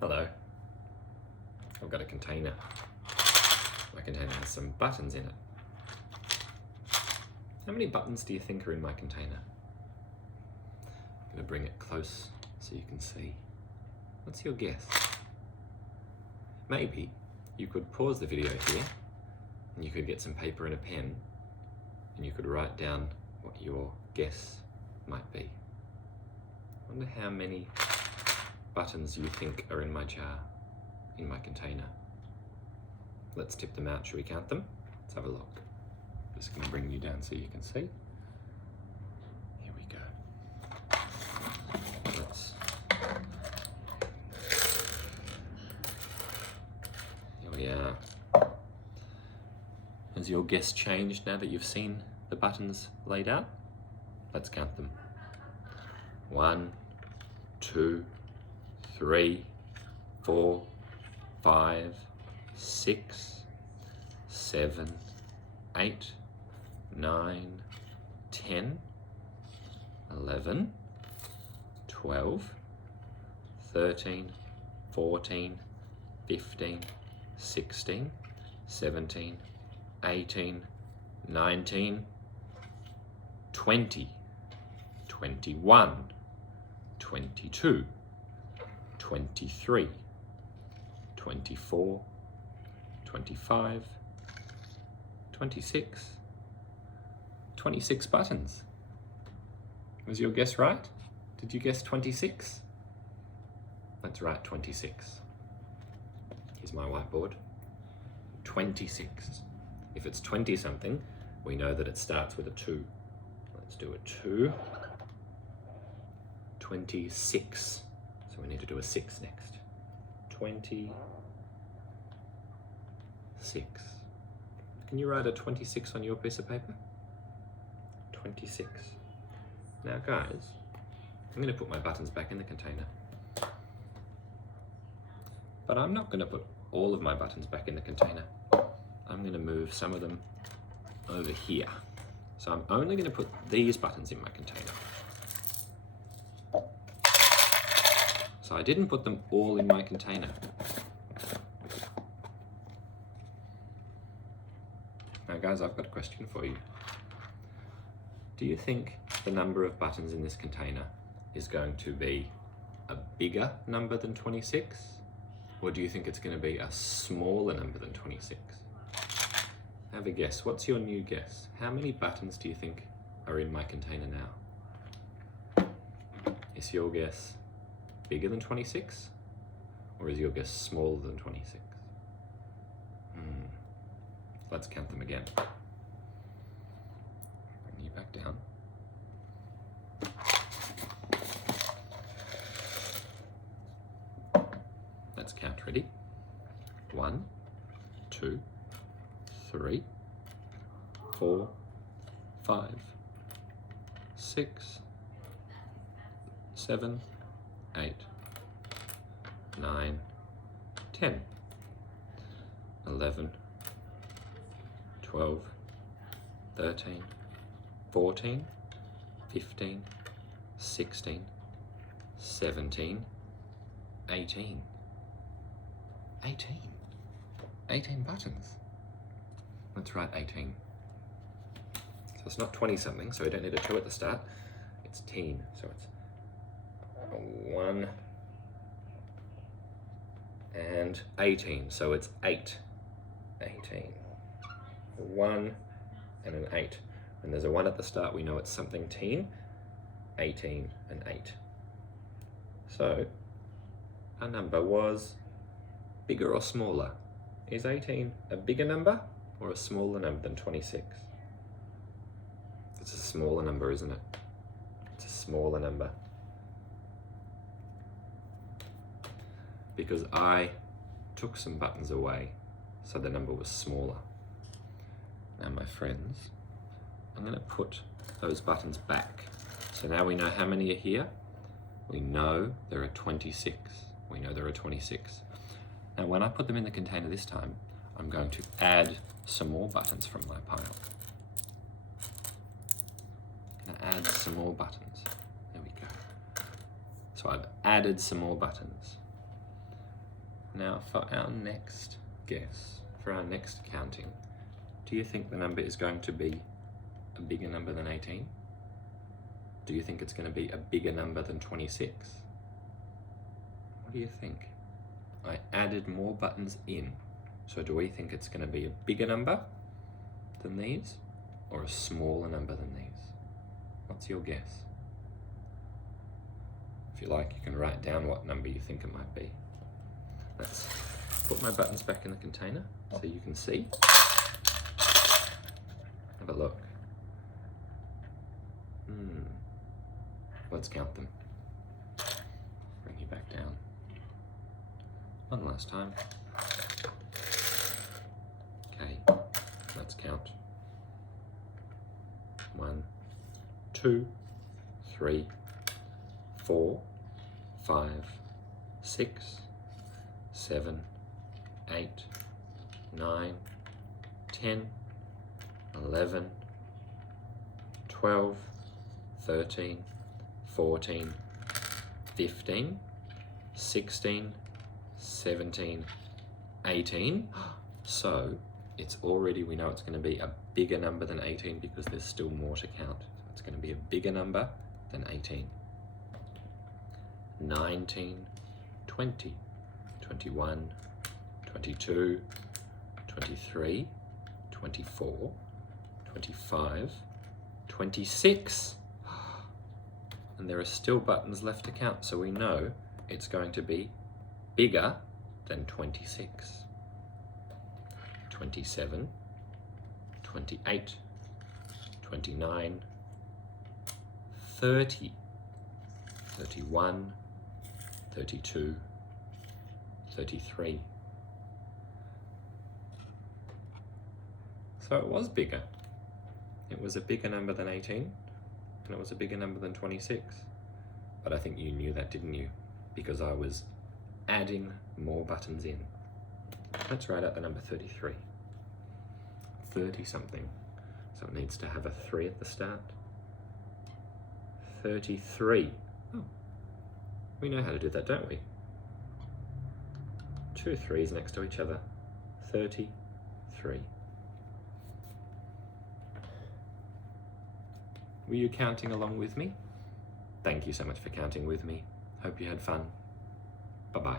Hello. I've got a container. My container has some buttons in it. How many buttons do you think are in my container? I'm going to bring it close so you can see. What's your guess? Maybe you could pause the video here and you could get some paper and a pen and you could write down what your guess might be. I wonder how many buttons you think are in my jar, in my container. Let's tip them out. Should we count them? Let's have a look. Just going to bring you down so you can see. Here we go. Here we are. Has your guess changed now that you've seen the buttons laid out? Let's count them. 1, 2, 3, 4, 5, 6, 7, 8, 9, 10, 11, 12, 13, 14, 15, 16, 17, 18, 19, 20, 21, 22, 23, 24, 25, 26, 26 buttons. Was your guess right? Did you guess 26? Let's write 26. Here's my whiteboard. 26. If it's 20 something, we know that it starts with a 2. Let's do a 2. 26. So we need to do a 6 next. 26. Can you write a 26 on your piece of paper? 26. Now guys, I'm going to put my buttons back in the container. But I'm not going to put all of my buttons back in the container. I'm going to move some of them over here. So I'm only going to put these buttons in my container. So I didn't put them all in my container. Now guys, I've got a question for you. Do you think the number of buttons in this container is going to be a bigger number than 26? Or do you think it's going to be a smaller number than 26? Have a guess. What's your new guess? How many buttons do you think are in my container now? Is your guess bigger than 26? Or is your guess smaller than 26? Let's count them again. Bring you back down. Let's count. Ready? 1, 2, 3, 4, 5, 6, 7, 8, 9, 10, 11, 12, 13, 14, 15, 16, 17, 18. 18 buttons. Let's write 18. So it's not 20 something, so we don't need a 2 at the start. It's teen, so it's a 1 and 18, so it's 8. 18. A 1 and an 8. When there's a 1 at the start, we know it's something teen. 18 and 8. So our number was bigger or smaller? Is 18 a bigger number or a smaller number than 26? It's a smaller number, isn't it? It's a smaller number. Because I took some buttons away, so the number was smaller. Now my friends, I'm going to put those buttons back. So now we know how many are here. We know there are 26. We know there are 26. Now when I put them in the container this time, I'm going to add some more buttons from my pile. I'm going to add some more buttons. There we go. So I've added some more buttons. Now for our next guess, for our next counting, do you think the number is going to be a bigger number than 18? Do you think it's going to be a bigger number than 26? What do you think? I added more buttons in, so do we think it's going to be a bigger number than these or a smaller number than these? What's your guess? If you like, you can write down what number you think it might be. Let's put my buttons back in the container so you can see. Have a look. Let's count them. Bring you back down. One last time. Okay, let's count. 1, 2, 3, 4, 5, 6, 7, 8, 9, 10, 11, 12, 13, 14, 15, 16, 17, 18. So it's already, we know it's going to be a bigger number than 18 because there's still more to count. So it's going to be a bigger number than 18. 19, 20, 21, 22, 23, 24, 25, 26. And there are still buttons left to count, so we know it's going to be bigger than 26. 27, 28, 29, 30, 31, 32, 33. So it was bigger. It was a bigger number than 18, and it was a bigger number than 26. But I think you knew that, didn't you? Because I was adding more buttons in. Let's write out the number 33. 30 something. So it needs to have a 3 at the start. 33. Oh, we know how to do that, don't we? 2 3s next to each other. 33. Were you counting along with me? Thank you so much for counting with me. Hope you had fun. Bye-bye.